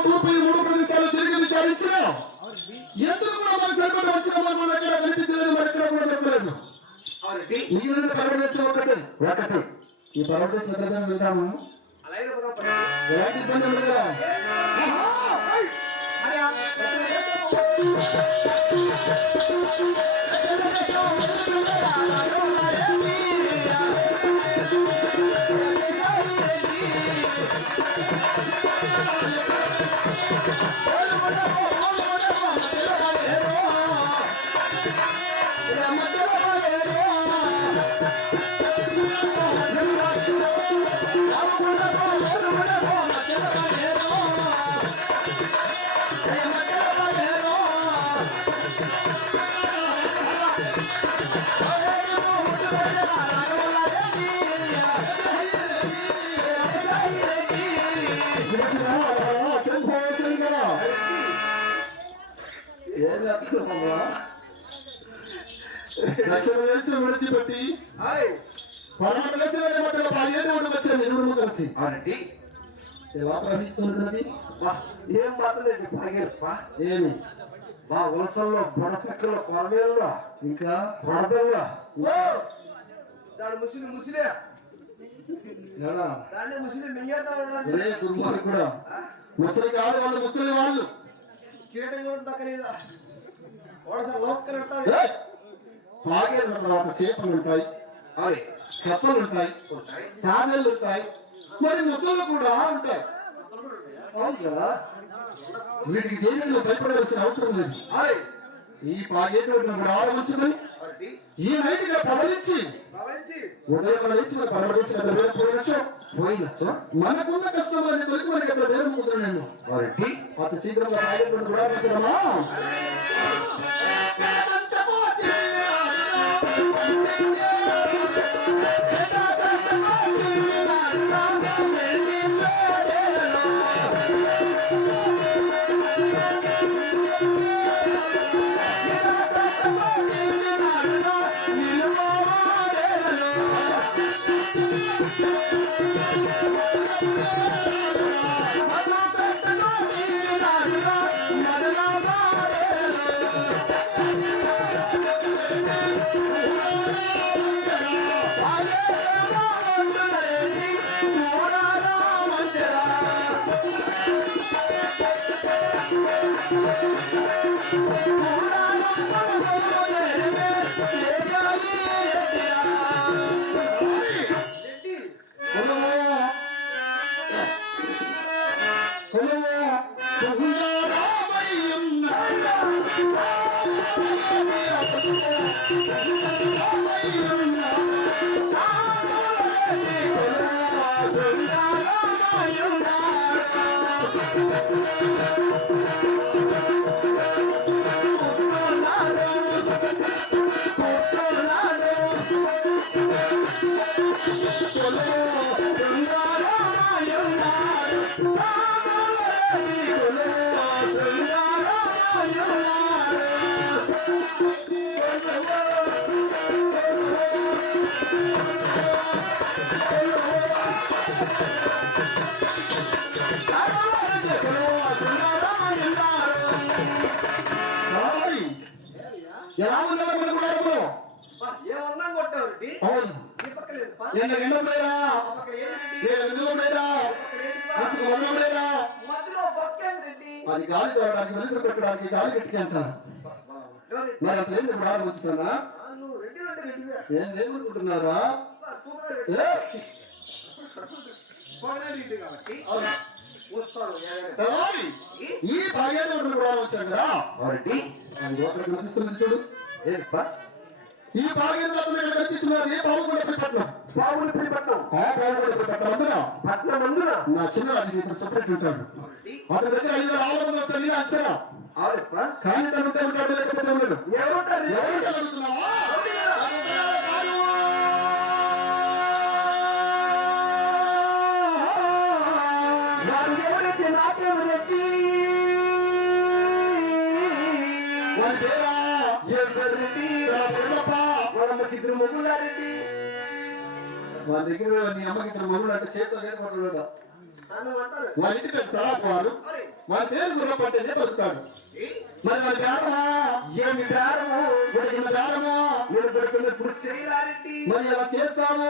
తూర్పు ఈ మూడు ప్రదేశాలు తిరిగి విచారించిన ఎందుకు కూడా మనకు సరిపడ వచ్చిన మన ఎక్కడ కనిపించలేదు మన ఎక్కడ కూడా దొరకలేదు అవునండి మిగిలిన పర్వదేశం ఒకటే ఒకటే ఈ పర్వదేశం ఎక్కడికైనా వెళ్తాము అలాగే పోదాం పదండి. ఎలాంటి ఇబ్బంది ఉండదు కదా ఏం విడిచిపెట్టి లక్షల వేల పదిహేను కలిసి. అవునండి. ఎలా ఏం ఏమి? మా వలసల్లో బుడపెక్కల కొరమేళ్ళ ఇంకా? బుడదల్లా దాని ముసిలి? దాన్ని ముసిలి మింగేద్దాం కూడా? ముసలి కాదు వాళ్ళు ముసలి వాళ్ళు. కిరీటం కూడా దక్కలేదా ఓడసారి లోక్కలు ఉంటుంది ఏయ్! తాగేసిన తర్వాత చేపలు ఉంటాయి కప్పలు ఉంటాయి తాబేళ్ళు ఉంటాయి మరి ముసలు కూడా ఉంటాయి. వీటికి నువ్వు భయపడవలసిన అవసరం లేదు. ఈ పాగేటువంటి ఆరంభించుకొని కాబట్టి ఈ నైట్గా పవలించి ప్రవహించి ఉదయం లేచి మన పరమదేశం ఎంత దూరం పోయినచ్చో మనకున్న కష్టం అనేది తొలిగి మనకి ఎంత దూరం పోతున్నాను నేను కాబట్టి అతి శీఘ్రంగా పాగేటువంటి ఆరంభించడమా Thank you. లేదు పా. వదలలేరా మధ్యలో బొక్కేంది రెడ్డి? అది గాలి తోడడానికి పెట్టడానికి పెట్టి అంటారు? మరి అట్లా ఉంచుతానా ఏమనుకుంటున్నారా కాబట్టి! ఈ? భాగ్యాన్ని కూడా వచ్చాను కదా అది కనిపిస్తుంది చూడు. ఏంటా ఈ భాగ్యం అతను ఇక్కడ కనిపిస్తున్నారు. ఏ బాబు కూడా పట్టణం బాబుని పిలిపట్నం ఆ బాబు కూడా పట్టణం అందున? పట్నం అందున? నా చిన్నరాజు ఇతను సెపరేట్ ఉంటాడు. అతని దగ్గర ఐదు చదివిన అంచనా ఆవిడప్ప కానీ తను ఉంటే ఉంటాడు లేకపోతే ఉన్నాడు ఎవరుంటారు? రెడ్డి? ఎవరు ఇద్దరు మొగ్గులా రెడ్డి వాళ్ళ దగ్గర నీ అమ్మకి ఇద్దరు మొగుడు అంటే చేతితో అంటారు వాళ్ళ ఇంటి పేరు సరాపు వారు. వారి పేరు గుర్రపట్టేనే పలుకుతాడు మరి వారి బేరమా ఏమి బేరము ఉడికిన బేరమా మీరు పెడుతున్న ఇప్పుడు మరి ఎలా చేస్తాము?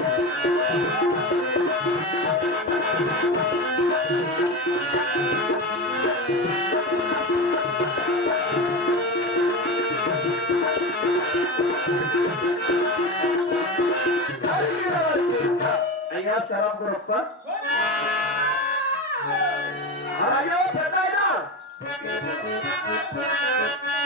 శరాబ్ గురప్ప అలాగే పెద్ద చెట్టు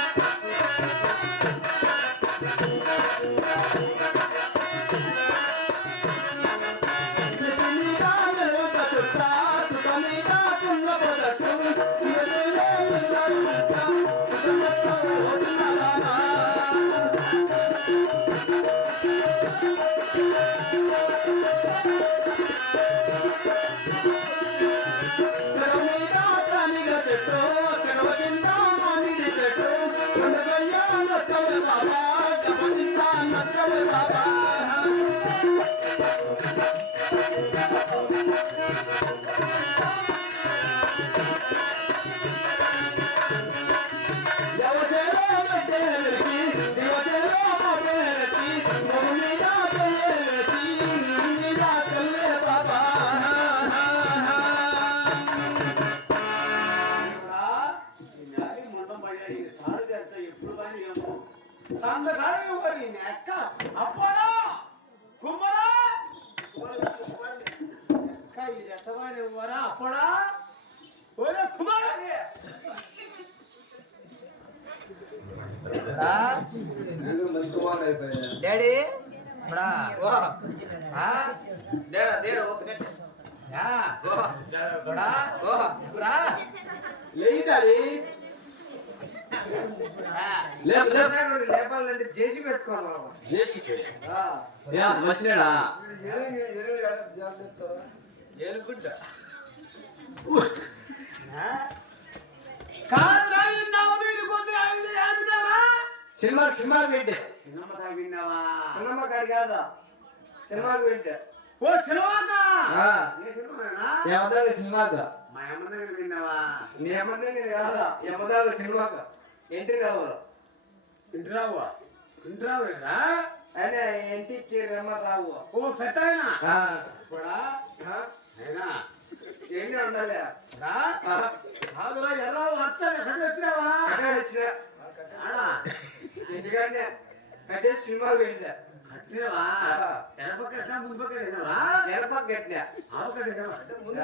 ఇప్పుడా? లేదాడి ఆ. లేపు లేపు. లేపాలంటే జేసీ పెట్టుకోవాలి వచ్చినాడా? ఆ? కాదురా విన్నావు? నేను కొన్ని ఆపినావా సినిమా సినిమా పెట్టే సినిమా విన్నావా? సినిమా కాడి కాదా? సినిమాకి వెళ్తే ఓ సినిమానా ఏమన్నా సినిమాకు? మా అమ్మ దగ్గర విన్నావా? నీ ఏమన్నా నేను కాదా? యమదాల సినిమాకు? ఎంట్రీ కావాలి ఇంటిరావు ఇంటిరావురా అంటే ఎన్టీకి రమ్మరావు ఓ పెద్ద ఆయన? ఆ. ఇప్పుడా అయినా ఏంటి ఉండాలి కాదురా ఎర్రావు వస్తాను ఎక్కడ వచ్చినావా? అక్కడ వచ్చిన? ఎందుకంటే అంటే సినిమా వెళ్ళా కట్టినవా? ఎడపక్క ఎట్లా ముందు తినవా ఎలపక్క కట్టినా ఆపక్క తినవా ముందు.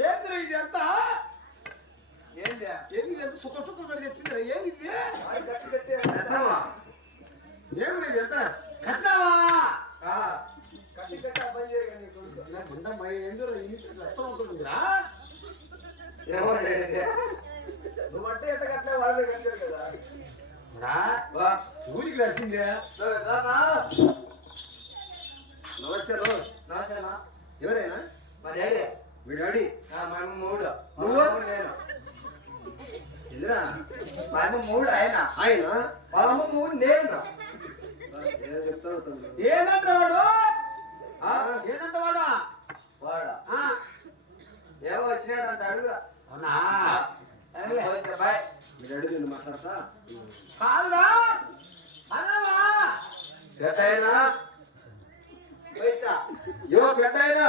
ఏంద్రా ఇది ఎంత ఏంది? ఏంది ఎంత సుఖ సుఖ పడి తెచ్చిందిరా? ఏంది ఇది? ఏమి ఇది ఎంత కట్టినావా. కట్టి కట్టి అర్థం చేయగలి నీ కొడుకు. నా ఎట్ట కట్టినా వాళ్ళే కట్టారు కదా. ఊరికి? నమస్తే? ఎవరైనా? మా డాడీ. మీ డాడీ? మా అమ్మ మూడు. నువ్వు? నేను ఎదురా? మా అమ్మ మూడు ఆయన. ఆయన? మా అమ్మ మూడు నేను. చెప్తాను ఏందంట వాడు ఆ? ఏందంట వాడు వాడా? ఆ, ఏమో వచ్చినాడంట అడుగు. అవునా? సరేలే. ఓకే, బాయ్ మీ డాడీ నేను మాట్లాడతా కాదురా అన్నావా పెద్దయినా యో పెద్దయినా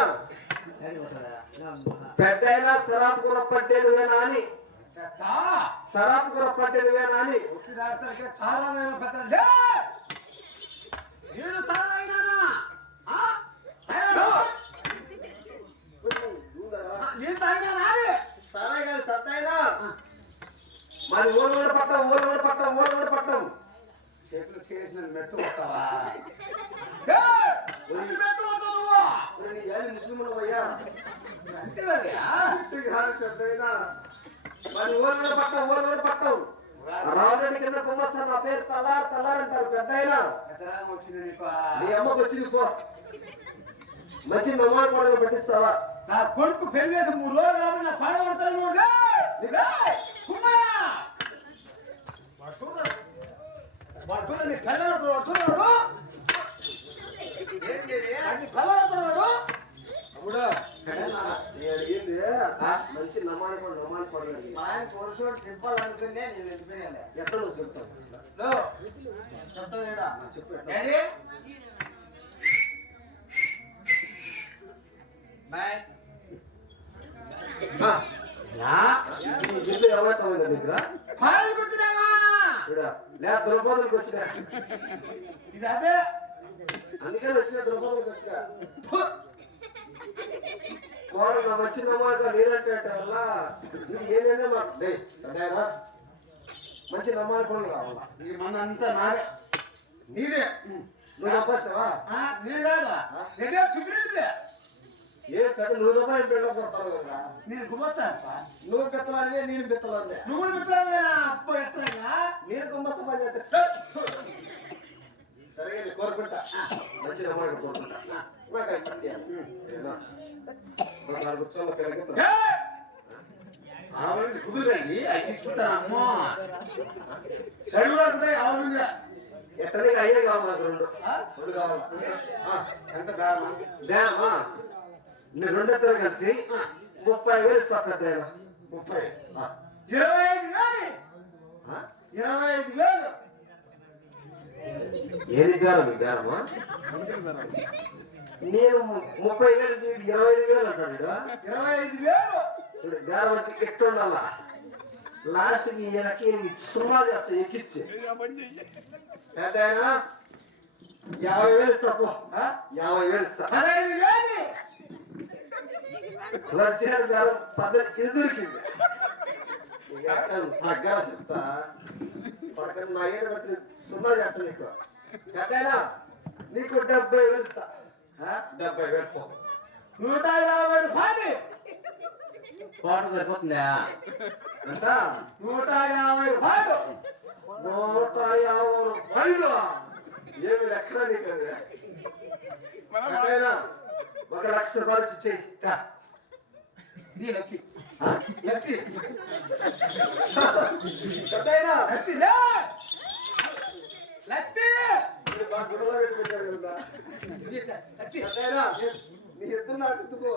పెద్దయినా సరాబ్ కూర పట్టే నువ్వేనా అని. సరాబ్ కూర పట్టే నువ్వేనా అని చాలా పెద్ద! నేను చాలా తాగినానా? ఆ? తాగాను. ఆ, నేను తాగినానా అని? సరే కానీ పెద్దయినా మాది ఊరు పట్టం ఊరు పట్టం ఊరు పట్టం. చేతులు చేసిన మెట్టు కొట్టావా. ముస్లింలు పోయా అంటే మాది ఊరు పట్టం ఊరు పట్టం. రావడానికి కింద కుమ్మస్తాను నా పేరు తలార్ తలార్ అంటారు పెద్దయినా. ఎత్తరాగం వచ్చింది నీ అమ్మకు వచ్చింది పో. మంచి నమ్మాడు కూడా పెట్టిస్తావా? నా కొడుకు పెళ్ళి చేసి మూడు రోజులు కాబట్టి నా పాడ పడతాను చూడు, నీ అడిగింది. మంచి కూడా పడలేదు మా ఆయన కొడుకు తిప్పాలనుకునే నేను వెళ్ళిపోయాను. ఎక్కడ నువ్వు చెప్తావు? చెప్తాడా చెప్పు బాయ్ నీ జిల్లు ఎవరు దగ్గర పాలు కూర్చున్నావా చూడ లే ద్రౌపదులకు వచ్చిన ఇది అదే అందుకని వచ్చిన ద్రౌపదులకు వచ్చిన కోడలు నా మంచి నమ్మాలి నీరంటే వల్ల ఇది ఏదైనా అదేనా? మంచి నమ్మాలి కూడా కావాలా ఈ మన అంతా నాదే నీదే నువ్వు సంపాదిస్తావా ఆ, నేను కాదా రెడ్డి చూపినట్టుదే ఏ పెద్ద నువ్వు సంపాదించి పెళ్ళ కొడతావు కదా. నేను గుమ్మస్తా. నువ్వు పెత్తలానే నేను పెత్తలానే నువ్వు మిత్రులేనా అప్ప ఎట్లా నేను గుమ్మస్త పని చేస్తే. సరే నేను కోరుకుంటా. మంచి నమ్మాలి కోరుకుంటా. నాకు ఒకసారి కూర్చోవాలి తిరగదు ఆవిడ కుదిరండి అది చూస్తానమ్మో చెడు పడుకుంటే ఆవిడ ఎట్టనే అయ్యే కావాలి నాకు రెండు. రెండు కావాలా. ఎంత కారణం డ్యామా నేను రెండెత్తలు కలిసి ముప్పై వేలు ఇస్తా పెద్ద. ముప్పై ఇరవై ఐదు వేలు? ఇరవై ఐదు వేలు. ఏది బేరం? ఈ బేరమా? నేను ముప్పై వేలు ఇరవై ఐదు వేలు అంటాడు. ఇరవై ఐదు వేలు. బేరం అంటే ఎట్టు ఉండాలా? లాస్ట్కి ఈయనకి సున్నా చేస్తా ఎక్కిచ్చి. పెద్ద యాభై వేలు ఇస్తా పో? యాభై వేలు ఇస్తా లక్షలు గారు పద్ధతి ఎదురికింది తగ్గ చెప్తా పక్కన నా ఏడు బట్టి సున్నా చేస్తా నీకు పెద్దయినా నీకు డెబ్బై వేలు ఇస్తా? డెబ్బై వేలు నూట యాభై రూపాయలు. పాట సరిపోతుందా? ఎంత? నూట యాభై రూపాయలు. నూట యాభై రూపాయలు. ఏమి లెక్కన నీకు ఒక లక్ష రూపాయలు ఇచ్చి చెయ్యి. ఈ లచ్చి. లచ్చి. పెద్దయినా? లచ్చి లే. లచ్చి. మా గుడిలో పెట్టుకుంటాడు కదా లచ్చి. పెద్దయినా? నీ ఎద్దు నాకు ఎత్తుకో